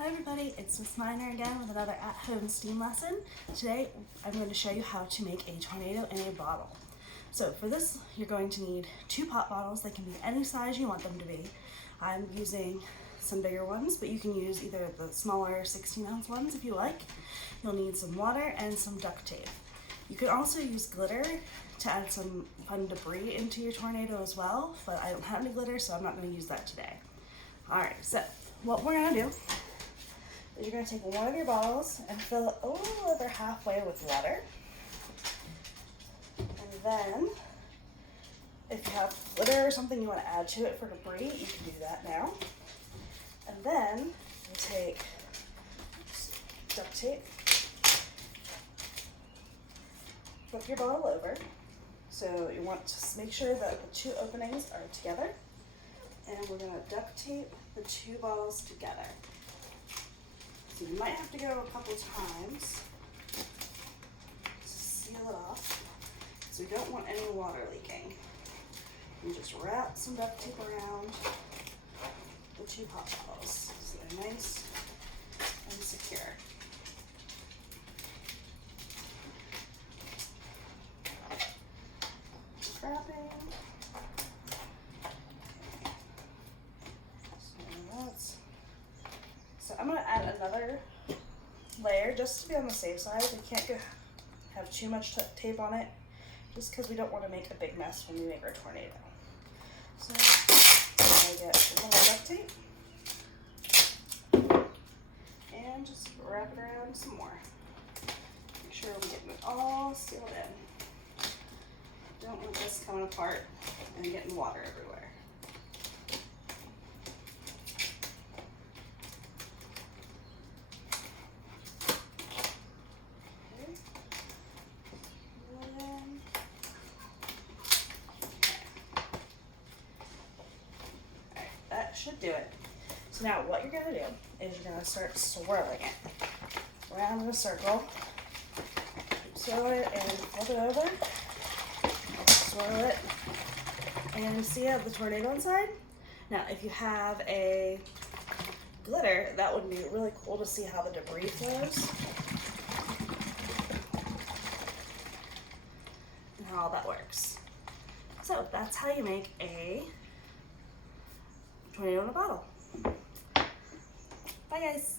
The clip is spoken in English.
Hi everybody, it's Miss Miner again with another at-home steam lesson. Today I'm going to show you how to make a tornado in a bottle. So for this you're going to need 2 pop bottles. They can be any size you want them to be. I'm using some bigger ones, but you can use either the smaller 16-ounce ones if you like. You'll need some water and some duct tape. You could also use glitter to add some fun debris into your tornado as well, but I don't have any glitter so I'm not going to use that today. Alright, so what we're going to do, you're going to take one of your bottles and fill it a little over halfway with water. And then, if you have glitter or something you want to add to it for debris, you can do that now. And then, you take duct tape, flip your bottle over. So you want to make sure that the 2 openings are together. And we're going to duct tape the 2 bottles together. So you might have to go a couple times to seal it off, so we don't want any water leaking. You just wrap some duct tape around the 2 pop bottles so they're nice and secure. Just wrapping. So I'm going to add another layer just to be on the safe side. We can't have too much tape on it just because we don't want to make a big mess when we make our tornado. So I get a little duct tape and just wrap it around some more. Make sure we're getting it all sealed in. Don't want this coming apart and getting water everywhere. Should do it. So now what you're going to do is you're going to start swirling it around in a circle. Swirl it and flip it over. Swirl it. And you see you have the tornado inside? Now if you have a glitter, that would be really cool to see how the debris flows and how all that works. So that's how you make a tornado in a bottle. Bye guys.